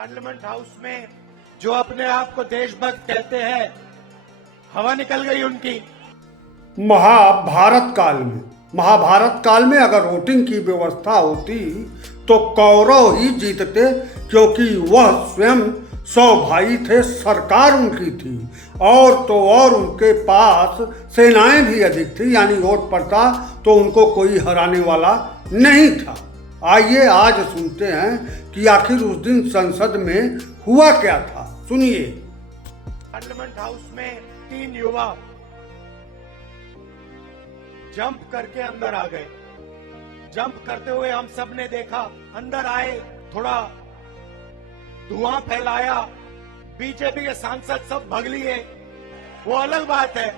Parliament house में जो अपने आप को देशभक्त कहते हैं, हवा निकल गई उनकी। महाभारत काल में अगर वोटिंग की व्यवस्था होती तो कौरव ही जीतते, क्योंकि वह स्वयं 100 भाई थे, सरकार उनकी थी और तो और उनके पास सेनाएं भी अधिक थी, यानी वोट पड़ता तो उनको कोई हराने वाला नहीं था। आइए आज सुनते हैं कि आखिर उस दिन संसद में हुआ क्या था। सुनिए। पार्लियामेंट हाउस में 3 युवा जंप करके अंदर आ गए। जंप करते हुए हम सब ने देखा। अंदर आए, थोड़ा धुआं फैलाया, बीजेपी के सांसद सब भाग लिए। वो अलग बात है।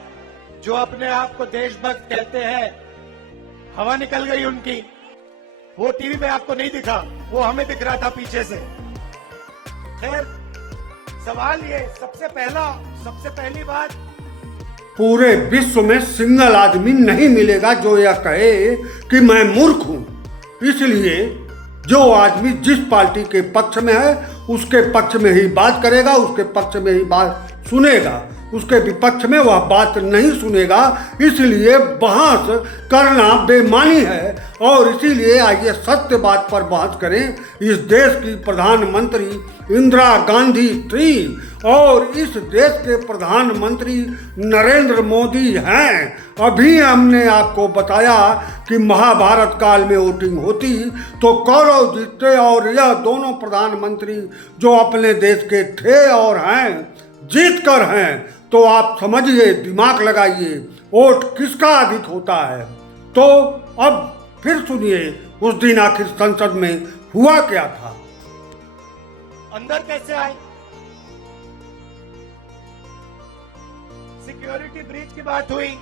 जो अपने आप को देशभक्त कहते हैं, हवा निकल गई उनकी। वो टीवी पे आपको नहीं दिखा, वो हमें दिख रहा था पीछे से। खैर, सवाल ये, सबसे पहली बात, पूरे विश्व में सिंगल आदमी नहीं मिलेगा जो यह कहे कि मैं मूर्ख हूं। इसलिए जो आदमी जिस पार्टी के पक्ष में है उसके पक्ष में ही बात करेगा, उसके पक्ष में ही बात सुनेगा, उसके विपक्ष में वह बात नहीं सुनेगा। इसलिए बहस करना बेमानी है और इसीलिए आइए सत्य बात पर बहस करें। इस देश की प्रधानमंत्री इंदिरा गांधी थी और इस देश के प्रधानमंत्री नरेंद्र मोदी हैं। अभी हमने आपको बताया कि महाभारत काल में वोटिंग होती तो कौरव जीतते और यह दोनों प्रधानमंत्री जो अपने देश के थे और हैं, जीत कर हैं। तो आप समझिए, दिमाग लगाइए, वोट किसका अधिक होता है। तो अब फिर सुनिए उस दिन आखिर संसद में हुआ क्या था। अंदर कैसे आए? सिक्योरिटी ब्रीच की बात हुई,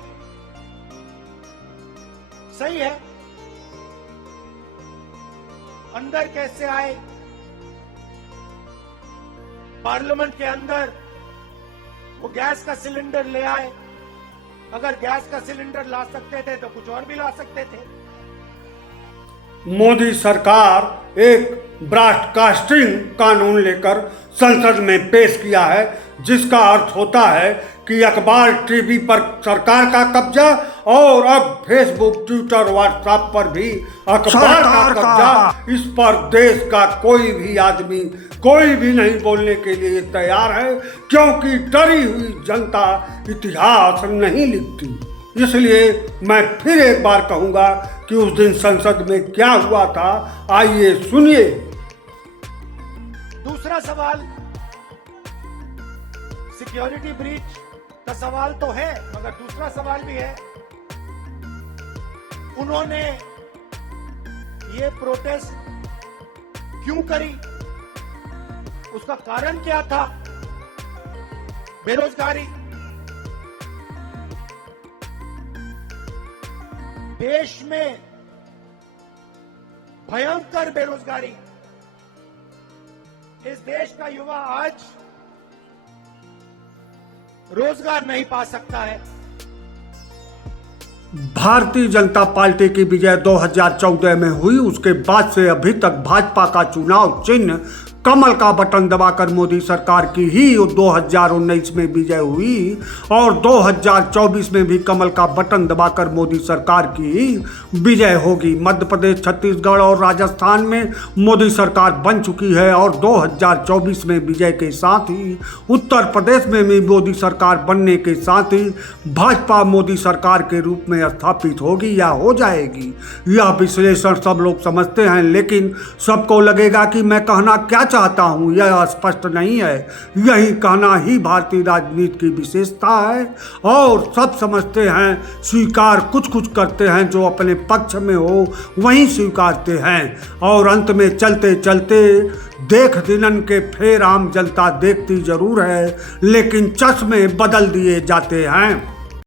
सही है। अंदर कैसे आए? पार्लियामेंट के अंदर वो गैस का सिलेंडर ले आए। अगर गैस का सिलेंडर ला सकते थे तो कुछ और भी ला सकते थे। मोदी सरकार एक ब्रॉडकास्टिंग कानून लेकर संसद में पेश किया है, जिसका अर्थ होता है कि अखबार टीवी पर सरकार का कब्जा और अब फेसबुक, ट्विटर, व्हाट्सएप पर भी अखबार का कब्जा। इस पर देश का कोई भी आदमी कोई भी नहीं बोलने के लिए तैयार है, क्योंकि डरी हुई जनता इतिहास नहीं लिखती। इसलिए मैं फिर एक बार कहूंगा कि उस दिन संसद में क्या हुआ था। आइए सुनिए। दूसरा सवाल, सिक्योरिटी ब्रीच का सवाल तो है, मगर दूसरा सवाल भी है। उन्होंने ये प्रोटेस्ट क्यों करी? उसका कारण क्या था? बेरोजगारी। देश में भयंकर बेरोजगारी। इस देश का युवा आज रोजगार नहीं पा सकता है। भारतीय जनता पार्टी की विजय 2014 में हुई। उसके बाद से अभी तक भाजपा का चुनाव चिन्ह कमल का बटन दबाकर मोदी सरकार की ही 2019 में विजय हुई और 2024 में भी कमल का बटन दबाकर मोदी सरकार की ही विजय होगी। मध्य प्रदेश, छत्तीसगढ़ और राजस्थान में मोदी सरकार बन चुकी है और 2024 में विजय के साथ ही उत्तर प्रदेश में भी मोदी सरकार बनने के साथ ही भाजपा मोदी सरकार के रूप में स्थापित होगी या हो जाएगी। यह विश्लेषण सब लोग समझते हैं, लेकिन सबको लगेगा कि मैं कहना क्या चाहता हूं यह स्पष्ट नहीं है। यही कहना ही भारतीय राजनीति की विशेषता है और सब समझते हैं, स्वीकार कुछ करते हैं। जो अपने पक्ष में हो वहीं स्वीकारते हैं और अंत में चलते चलते देख दिनन के फेर आम जनता देखती जरूर है, लेकिन चश्मे बदल दिए जाते हैं।